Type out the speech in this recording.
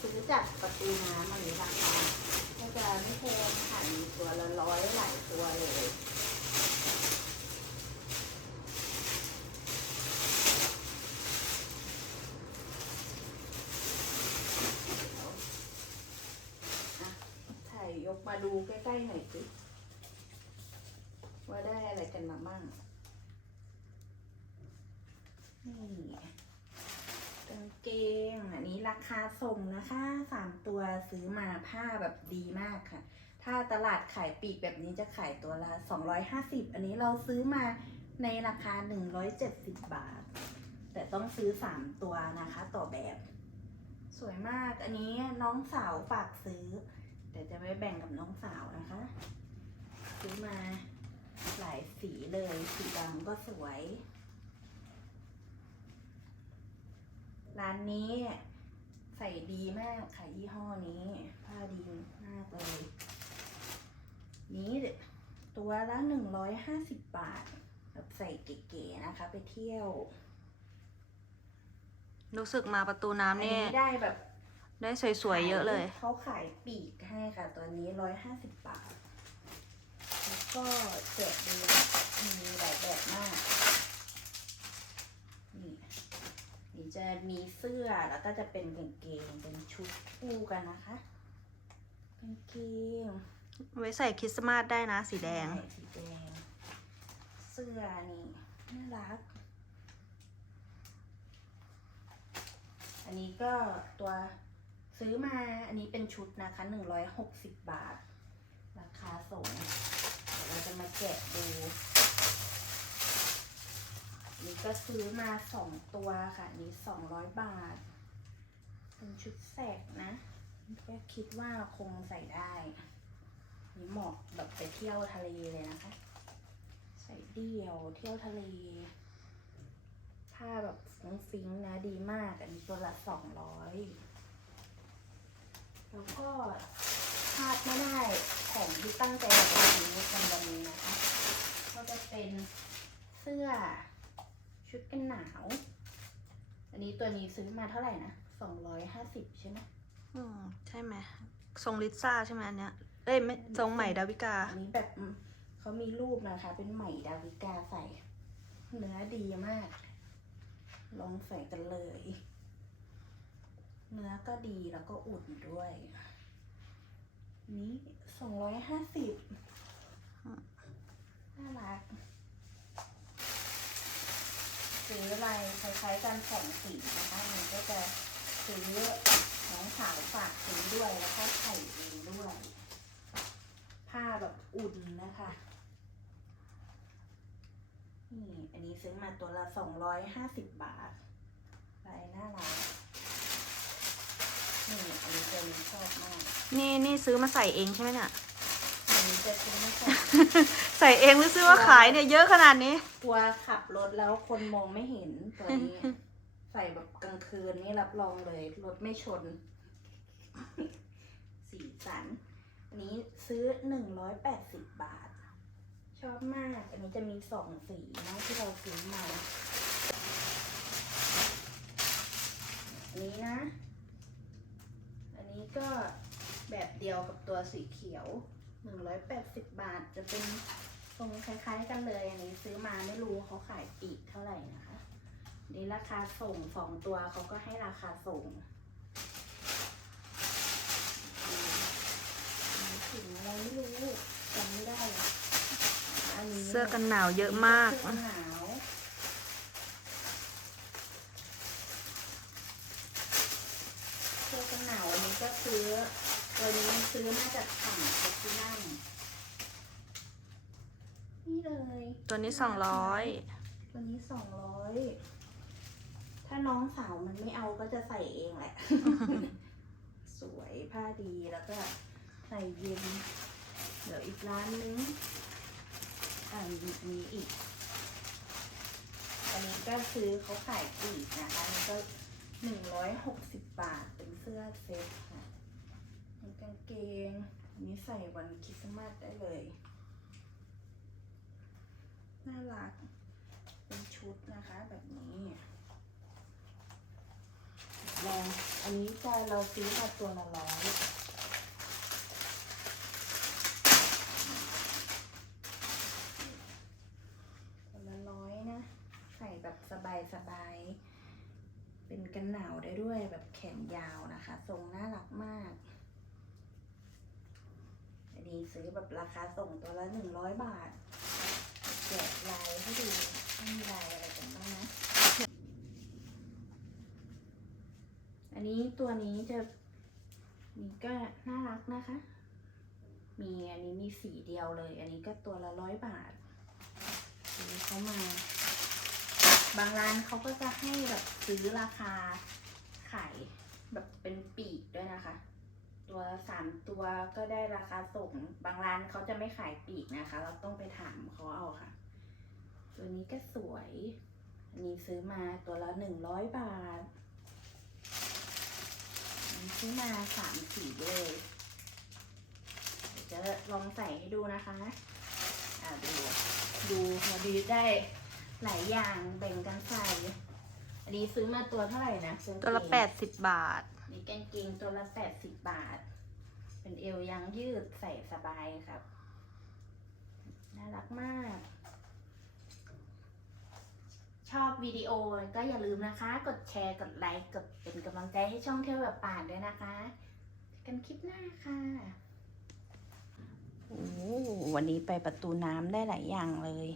ซื้อจากประตูน้ำอันนี้ราคาก็จะไม่แพงค่ะมีตัวละร้อยหลายตัวเลยอะถ่ายยกมาดูใกล้ๆหน่อยสิว่าได้อะไรกันมาบ้างนี่กางเกง อันนี้ ราคาส่งนะคะสามตัวซื้อมาผ้าแบบดีมากค่ะ ถ้าตลาดขายปีกแบบนี้จะขายตัวละ 250 อันนี้เราซื้อมาในราคา 170 บาท แต่ต้องซื้อ 3 ตัวนะคะ ต่อแบบ สวยมากอันนี้น้องสาวฝากซื้อ เดี๋ยวจะไปแบ่งกับน้องสาวนะคะ ซื้อมาหลายสีเลย สีดำก็สวยร้านนี้ ใส่ดีมากค่ะยี่ห้อนี้ ผ้าดีมากเลย นี้ตัวละหนึ่งร้อยห้าสิบบาทแบบใส่เก๋ๆนะคะ ไปเที่ยว รู้สึกมาประตูอันน้ำนี่นี้ได้แบบ ได้สวยๆเยอะเลย เขาขายปีกให้ค่ะ ตัวนี้ร้อยห้าสิบบาท แล้วก็เจ็ดดูมีหลายแบบมาก นี่นี่ จะมีเสื้อแล้วก็จะเป็นกางเกงเป็นชุดคู่กันนะคะกางเกงไว้ใส่คริสต์มาสได้นะสีแดงใช่สีแดง เสื้อนี่น่ารัก อันนี้ก็ตัวซื้อมาอันนี้เป็นชุดนะคะหนึ่งร้อยหกสิบบาท ราคาส่งเดี๋ยวเราจะมาแกะดูอั นี้ก็ซื้อมาสองตัวค่ะนนี้สองร้อยบาท เป็นชุดแสกนะก็คิดว่าคงใส่ได้ นี่เหมาะแบบไปเที่ยวทะเลเลยนะคะ ใส่เดี่ยวเที่ยวทะเล ผ้าแบบฟุ้งฟิ้งนะดีมาก อันนี้ตัวละสองร้อยแล้วก็พลาดไม่ได้ของที่ตั้งใจจะซื้อกันวันนี้นะคะ ก็จะเป็นเสื้อ ชุดกันหนาว อันนี้ตัวนี้ซื้อมาเท่าไหร่นะสองร้อยห้าสิบใช่ไหมอืมใช่ไหมทรงลิซ่าใช่ไหมอันเนี้ยเอ้ยไม่ทรงใหม่ดาวิกา อันนี้แบบอืมเขามีรูปนะคะ เป็นไหมดาวิกาใส่ เนื้อดีมาก ลองใส่กันเลย เนื้อก็ดีแล้วก็อุ่นด้วย นี้สองร้อยห้าสิบน่ารัก ซื้ออะไรคล้ายๆกันสองสีนะคะมันก็จะซื้อน้องสาวฝากซื้อด้วยแล้วก็ใส่เองด้วย ผ้าแบบอุ่นนะคะนี่อันนี้ซื้อมาตัวละสองร้อยห้าสิบบาทลายน่ารักนี่อันนี้เจะมีชอบมาก นี่นี่ซื้อมาใส่เองใช่ไหมเนี่ย ใส่เองหรือซื้อมาขายเนี่ยเยอะขนาดนี้กลัวขับรถแล้วคนมองไม่เห็นตัวนี้ ใส่แบบกลางคืนนี่รับรองเลยรถไม่ชน สีสัน อันนี้ซื้อหนึ่งร้อยแปดสิบบาท ชอบมาก อันนี้จะมีสองสีนะที่เราซื้อมาอันนี้นะ อันนี้ก็แบบเดียวกับตัวสีเขียว หนึ่งร้อยแปดสิบบาทจะเป็นทรงคล้ายๆกันเลย อันนี้ซื้อมาไม่รู้เขาขายปลีกเท่าไหร่นะคะนี่ราคาส่งสองตัวเขาก็ให้ราคาส่งอืมถึงอะไรไม่รู้จำไม่ได้อะอันนี้เสื้อกันหนาวเยอะมาก เสื้อกันหนาวเสื้อกันหนาวอันนี้ก็ซื้อ ตัวนี้ซื้อมาจากฝั่งเซตินัมนี่เลยตัวนี้สองร้อยตัวนี้สองร้อยถ้าน้องสาวมันไม่เอาก็จะใส่เองแหละ สวยผ้าดีแล้วก็ใส่เย็น เดี๋ยวอีกร้านนึงอ่ามีมีอีก อันนี้ก็ซื้อเขาขายปลีกนะคะอันนี้ก็หนึ่งร้อยหกสิบบาทเป็นเสื้อเซ็ตค่ะเป็นกางเกง อันนี้ใส่วันคริสต์มาสได้เลย น่ารัก เป็นชุดนะคะแบบนี้นแรงอันนี้จะเราซื้อมาตัวละร้อยตัวละร้อยนะ ใส่แบบสบายสบายๆเป็นกันหนาวได้ด้วยแบบแขนยาวนะคะ ทรงน่ารักมาก นี้ซื้อแบบราคาส่งตัวละหนึ่งร้อยบาทแกะลายให้ดูว่มีลายอะไรกันบ้างนะ อันนี้ตัวนี้จะนี่ก็น่ารักนะคะ มีอันนี้มีสีเดียวเลย อันนี้ก็ตัวละร้อยบาทซื้อเขามา บางร้านเขาก็จะให้แบบซื้อราคาขายแบบเป็นปีกด้วยนะคะ ตัวสามตัวก็ได้ราคาส่ง บางร้านเขาจะไม่ขายปีกนะคะ เราต้องไปถามเขาเอาค่ะ ตัวนี้ก็สวย อันนี้ซื้อมาตัวละหนึ่งร้อยบาทซื้อมาสามสีเลยจะลองใส่ให้ดูนะคะ อ่าดู ดูมาดีได้หลายอย่างแบ่งกันใส่ อันนี้ซื้อมาตัวเท่าไหร่นะตัวละแปดสิบบาท นี่กางเกงตัวละแปดสิบบาท เป็นเอวยางยืดใส่สบายครับ น่ารักมาก ชอบวิดีโอก็อย่าลืมนะคะ กดแชร์ กดไลค์ กดเป็นกำลังใจให้ช่องเที่ยวแบบป่านด้วยนะคะ กันคลิปหน้าค่ะโอ้วันนี้ไปประตูน้ำได้หลายอย่างเลย